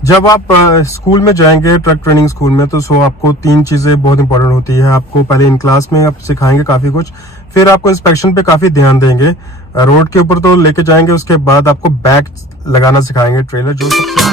जब आप स्कूल में जाएंगे ट्रक ट्रेनिंग स्कूल में, तो आपको 3 चीज़ें बहुत इंपॉर्टेंट होती है। आपको पहले इन क्लास में आप सिखाएंगे काफ़ी कुछ, फिर आपको इंस्पेक्शन पे काफ़ी ध्यान देंगे, रोड के ऊपर तो लेके जाएंगे, उसके बाद आपको बैग लगाना सिखाएंगे, ट्रेलर जो सबसे।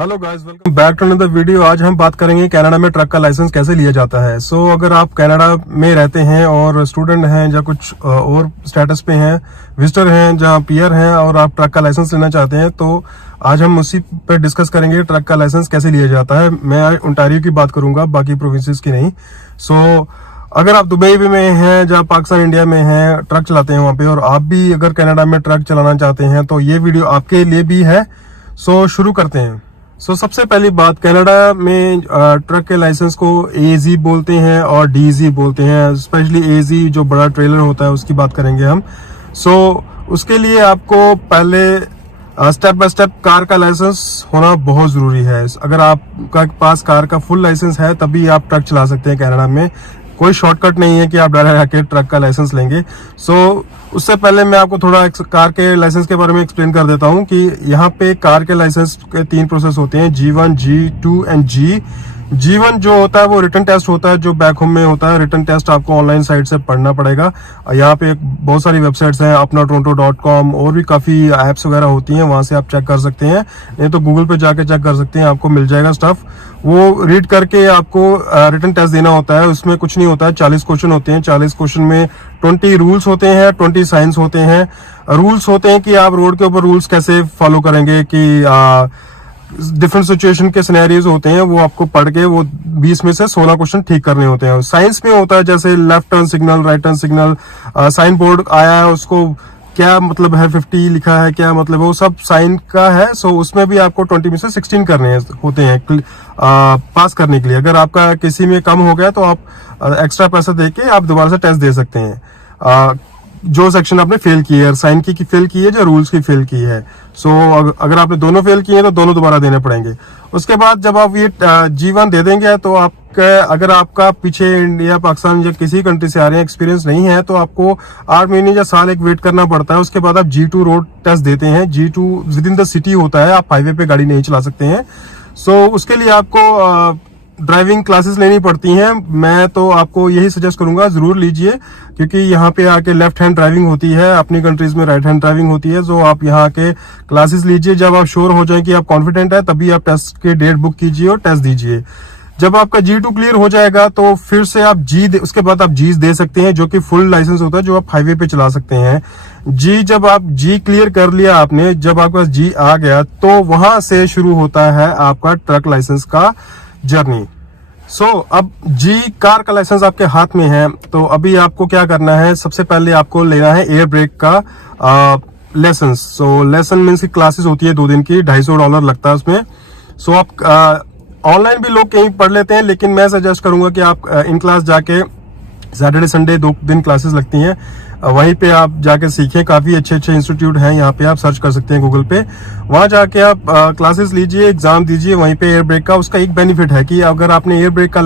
Hello guys, welcome back to another video. आज हम बात करेंगे कनाडा में ट्रक का लाइसेंस कैसे लिया जाता है। अगर आप कनाडा में रहते हैं और स्टूडेंट हैं या कुछ और स्टेटस पे हैं, विजिटर हैं, जहां पीआर हैं और आप ट्रक का लाइसेंस लेना चाहते हैं, तो आज हम उसी पे डिस्कस करेंगे ट्रक का लाइसेंस कैसे लिया जाता है। मैं ओंटारियो की बात करूंगा, बाकी प्रोविंसेस की नहीं। अगर आप दुबई में हैं, जहाँ पाकिस्तान इंडिया में हैं, ट्रक चलाते हैं वहां पे, और आप भी अगर कनाडा में ट्रक चलाना चाहते हैं, तो ये वीडियो आपके लिए भी है। शुरू करते हैं। सबसे पहली बात, कनाडा में ट्रक के लाइसेंस को एजी बोलते हैं और डीजी बोलते हैं। स्पेशली एजी जो बड़ा ट्रेलर होता है उसकी बात करेंगे हम। उसके लिए आपको पहले स्टेप बाय स्टेप कार का लाइसेंस होना बहुत जरूरी है। अगर आपका पास कार का फुल लाइसेंस है तभी आप ट्रक चला सकते हैं कनाडा में। कोई शॉर्टकट नहीं है कि आप डायरेक्ट आके ट्रक का लाइसेंस लेंगे। उससे पहले मैं आपको थोड़ा कार के लाइसेंस के बारे में एक्सप्लेन कर देता हूं कि यहाँ पे कार के लाइसेंस के 3 प्रोसेस होते हैं, G1, G2 and G। G1 जो होता है वो रिटन टेस्ट होता है, जो बैक होम में होता है। रिटन टेस्ट आपको ऑनलाइन साइट से पढ़ना पड़ेगा। यहाँ पे बहुत सारी वेबसाइट्स हैं, apnaToronto.com, और भी काफी एप्स वगैरह होती हैं, वहां से आप चेक कर सकते हैं। नहीं तो गूगल पे जाके चेक कर सकते हैं, आपको मिल जाएगा स्टफ। वो रीड करके आपको रिटन टेस्ट देना होता है। उसमें कुछ नहीं होता है, 40 क्वेश्चन होते हैं। 40 क्वेश्चन में 20 रूल्स होते हैं, 20 साइंस होते हैं। रूल्स होते हैं कि आप रोड के ऊपर रूल्स कैसे फॉलो करेंगे, कि डिफरेंट सिचुएशन के सिनेरियोज होते हैं, वो आपको पढ़ के वो 20 में से 16 क्वेश्चन ठीक करने होते हैं। साइंस में होता है जैसे left turn signal, right turn signal, sign board आया है उसको क्या मतलब है, 50 लिखा है क्या मतलब है, वो सब साइन का है। उसमें भी आपको 20 में से 16 करने होते हैं पास करने के लिए। अगर आपका किसी में कम हो गया तो आप एक्स्ट्रा पैसा देके आप दोबारा से टेस्ट दे सकते हैं। जो सेक्शन आपने फेल की है, साइन की फेल की है या रूल्स की फेल की है। अगर आपने दोनों फेल किए हैं तो दोनों दोबारा देने पड़ेंगे। उसके बाद जब आप ये G1 दे देंगे तो अगर आपका पीछे इंडिया, पाकिस्तान या किसी कंट्री से आ रहे हैं, एक्सपीरियंस नहीं है, तो आपको 8 महीने या साल एक वेट करना पड़ता है। उसके बाद आप G2 रोड टेस्ट देते हैं। G2 with in the city होता है, आप हाईवे पे गाड़ी नहीं चला सकते हैं। उसके लिए आपको ड्राइविंग क्लासेस लेनी पड़ती हैं। मैं तो आपको यही सजेस्ट करूंगा, जरूर लीजिए, क्योंकि यहाँ पे आके लेफ्ट हैंड ड्राइविंग होती है, अपनी कंट्रीज में राइट हैंड ड्राइविंग होती है। आप यहाँ आके क्लासेस लीजिए। जब आप श्योर हो जाए कि आप कॉन्फिडेंट है, तभी आप टेस्ट की डेट बुक कीजिए और टेस्ट दीजिए। जब आपका G2 क्लियर हो जाएगा तो फिर से आप उसके बाद आप G दे सकते हैं, जो कि फुल लाइसेंस होता है, जो आप हाईवे पे चला सकते हैं। जब आप G क्लियर कर लिया आपने, जब आपके पास G आ गया, तो वहां से शुरू होता है आपका ट्रक लाइसेंस का जर्नी। अब G कार का लाइसेंस आपके हाथ में है, तो अभी आपको क्या करना है, सबसे पहले आपको लेना है एयर ब्रेक का लाइसेंस। लेसन मीन्स की क्लासेस होती है 2 दिन की, $250 लगता है उसमें। आप ऑनलाइन भी लोग कहीं पढ़ लेते हैं, लेकिन मैं सजेस्ट करूंगा कि आप इन क्लास जाके, सैटरडे संडे 2 दिन क्लासेस लगती हैं, वहीं पे आप जाके सीखें। काफी अच्छे इंस्टीट्यूट हैं, यहाँ पे आप सर्च कर सकते हैं गूगल पे। वहां जाके आप क्लासेस लीजिए, एग्जाम दीजिए वहीं पे एयर ब्रेक का। उसका एक बेनिफिट है कि अगर आपने एयर ब्रेक का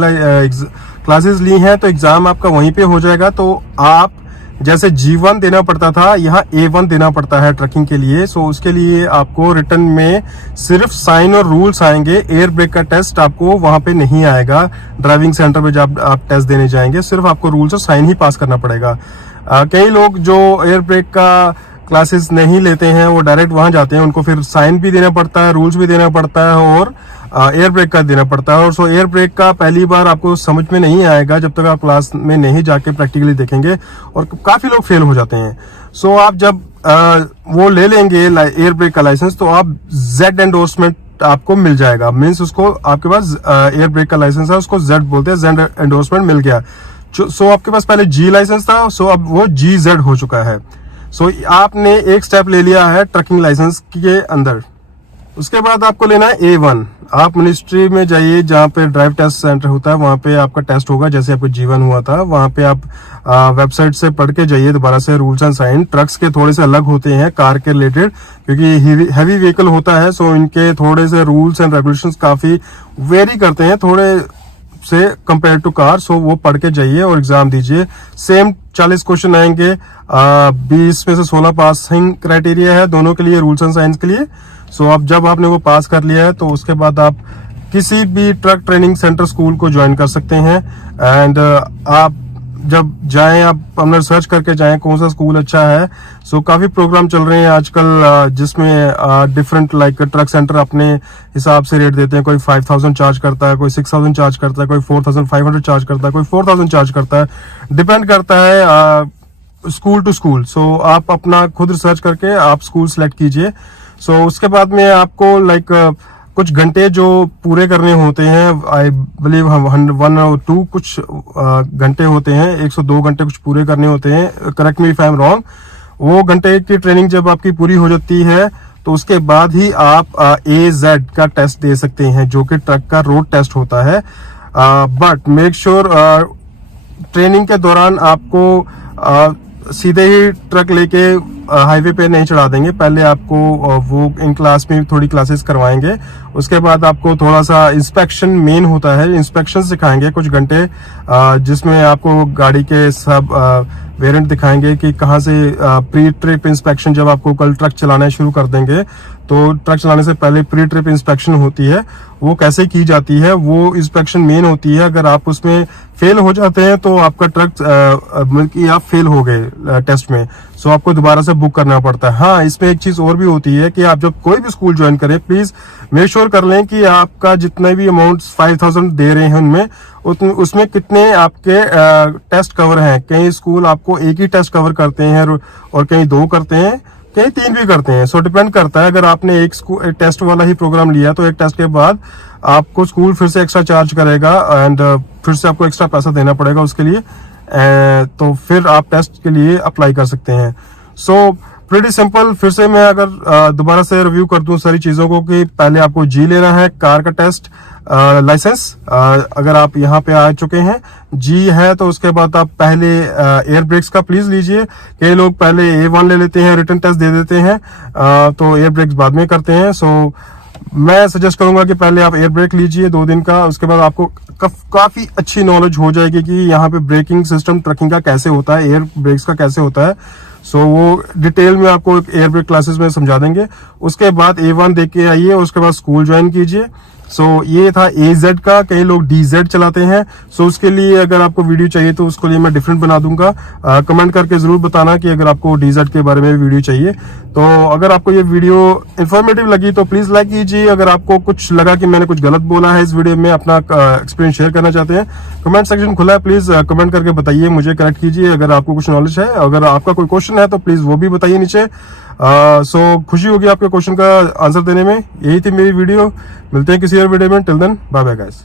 क्लासेस ली हैं तो एग्जाम आपका वहीं पे हो जाएगा। तो आप जैसे G1 देना पड़ता था, यहाँ A1 देना पड़ता है ट्रकिंग के लिए। उसके लिए आपको रिटर्न में सिर्फ साइन और रूल्स आएंगे। एयर ब्रेक का टेस्ट आपको वहां पे नहीं आएगा। ड्राइविंग सेंटर पे जब आप टेस्ट देने जाएंगे, सिर्फ आपको रूल्स और साइन ही पास करना पड़ेगा। कई लोग जो एयर ब्रेक का क्लासेस नहीं लेते हैं, वो डायरेक्ट वहां जाते हैं, उनको फिर साइन भी देना पड़ता है, रूल्स भी देना पड़ता है, और एयर ब्रेक का देना पड़ता है। और एयर ब्रेक का पहली बार आपको समझ में नहीं आएगा जब तक आप क्लास में नहीं जाके प्रैक्टिकली देखेंगे, और काफी लोग फेल हो जाते हैं। आप जब वो ले लेंगे एयर ब्रेक का लाइसेंस, तो आप Z एंडोर्समेंट आपको मिल जाएगा। मीन्स उसको आपके पास एयर ब्रेक का लाइसेंस है, उसको Z बोलते हैं, Z एंडोर्समेंट मिल गया। आपके पास पहले G लाइसेंस था, अब वो GZ हो चुका है। आपने एक स्टेप ले लिया है ट्रकिंग लाइसेंस के अंदर। उसके बाद आपको लेना है A1। आप मिनिस्ट्री में जाइए, जहाँ पे ड्राइव टेस्ट सेंटर होता है, वहां पे आपका टेस्ट होगा, जैसे आपको G1 हुआ था। वहां पे आप वेबसाइट से पढ़ के जाइए दोबारा से। रूल्स एंड साइन ट्रक्स के थोड़े से अलग होते हैं कार के रिलेटेड, क्योंकि हैवी व्हीकल होता है। इनके थोड़े से रूल्स एंड रेगुलेशंस काफी वेरी करते हैं थोड़े से कंपेयर टू कार। वो पढ़ के जाइए और एग्जाम दीजिए। सेम 40 क्वेश्चन आएंगे, 20 में से 16 पासिंग क्राइटेरिया है दोनों के लिए, रूल्स एंड साइंस के लिए। सो अब जब आपने वो पास कर लिया है तो उसके बाद आप किसी भी ट्रक ट्रेनिंग सेंटर स्कूल को ज्वाइन कर सकते हैं। एंड आप जब जाएं, आप अपना सर्च करके जाएं कौन सा स्कूल अच्छा है। सो काफी प्रोग्राम चल रहे हैं आजकल जिसमें डिफरेंट लाइक ट्रक सेंटर अपने हिसाब से रेट देते हैं। कोई 5000 चार्ज करता है, कोई 6000 चार्ज करता है, कोई 4500 चार्ज करता है, कोई 4000 चार्ज करता है। डिपेंड करता है स्कूल टू स्कूल। सो आप अपना खुद रिसर्च करके आप स्कूल सेलेक्ट कीजिए। सो उसके बाद में आपको लाइक कुछ घंटे जो पूरे करने होते हैं, आई बिलीव हम 1 और 2 कुछ घंटे होते हैं, 102 घंटे कुछ पूरे करने होते हैं, correct me if I am wrong. वो घंटे की ट्रेनिंग जब आपकी पूरी हो जाती है तो उसके बाद ही आप AZ का टेस्ट दे सकते हैं, जो कि ट्रक का रोड टेस्ट होता है। बट मेक श्योर ट्रेनिंग के दौरान आपको सीधे ही ट्रक लेके हाईवे पे नहीं चढ़ा देंगे। पहले आपको वो इन क्लास में थोड़ी क्लासेस करवाएंगे, उसके बाद आपको थोड़ा सा इंस्पेक्शन मेन होता है, इंस्पेक्शन सिखाएंगे कुछ घंटे, जिसमें आपको गाड़ी के सब वेरिएंट दिखाएंगे कि कहाँ से प्री ट्रिप इंस्पेक्शन, जब आपको कल ट्रक चलाना शुरू कर देंगे तो ट्रक चलाने से पहले प्री ट्रिप इंस्पेक्शन होती है, वो कैसे की जाती है। वो इंस्पेक्शन मेन होती है। अगर आप उसमें फेल हो जाते हैं तो आपका ट्रक बल्कि आप फेल हो गए टेस्ट में, सो आपको दोबारा से बुक करना पड़ता है। हाँ, इसमें एक चीज और भी होती है कि आप जब कोई भी स्कूल ज्वाइन करें, प्लीज मेक श्योर कर लें कि आपका जितने भी अमाउंट 5000 दे रहे हैं उनमें उसमें कितने आपके टेस्ट कवर हैं। कई स्कूल आपको एक ही टेस्ट कवर करते हैं और कई 2 करते हैं, कई 3 भी करते हैं। सो डिपेंड करता है। अगर आपने एक टेस्ट वाला ही प्रोग्राम लिया तो एक टेस्ट के बाद आपको स्कूल फिर से एक्स्ट्रा चार्ज करेगा एंड फिर से आपको एक्स्ट्रा पैसा देना पड़ेगा उसके लिए। तो फिर आप टेस्ट के लिए अप्लाई कर सकते हैं। So pretty simple. फिर से मैं अगर दोबारा से रिव्यू कर दूं सारी चीजों को, कि पहले आपको G लेना है, कार का टेस्ट, लाइसेंस। अगर आप यहाँ पे आ चुके हैं, G है तो उसके बाद आप पहले एयर ब्रेक्स का प्लीज लीजिए। कई लोग पहले A1 ले लेते हैं, रिटर्न टेस्ट दे देते हैं, तो एयर ब्रेक्स बाद में करते हैं। सो मैं सजेस्ट करूंगा कि पहले आप एयर ब्रेक लीजिए 2 दिन का, उसके बाद आपको काफी अच्छी नॉलेज हो जाएगी कि यहाँ पे ब्रेकिंग सिस्टम ट्रकिंग का कैसे होता है, एयर ब्रेक्स का कैसे होता है। सो वो डिटेल में आपको एयर ब्रेक क्लासेस में समझा देंगे। उसके बाद A1 देख के आइए, उसके बाद स्कूल ज्वाइन कीजिए। सो ये था AZ का। कई लोग DZ चलाते हैं। सो उसके लिए अगर आपको वीडियो चाहिए तो उसके लिए मैं डिफरेंट बना दूंगा। कमेंट करके जरूर बताना कि अगर आपको DZ के बारे में वीडियो चाहिए। तो अगर आपको ये वीडियो इंफॉर्मेटिव लगी तो प्लीज लाइक कीजिए। अगर आपको कुछ लगा कि मैंने कुछ गलत बोला है इस वीडियो में, अपना एक्सपीरियंस शेयर करना चाहते हैं, कमेंट सेक्शन खुला है, प्लीज कमेंट करके बताइए, मुझे करेक्ट कीजिए। अगर आपको कुछ नॉलेज है, अगर आपका कोई क्वेश्चन है तो प्लीज वो भी बताइए नीचे। सो खुशी होगी आपके क्वेश्चन का आंसर देने में। यही थी मेरी वीडियो। मिलते हैं किसी और वीडियो में। Till then bye bye guys.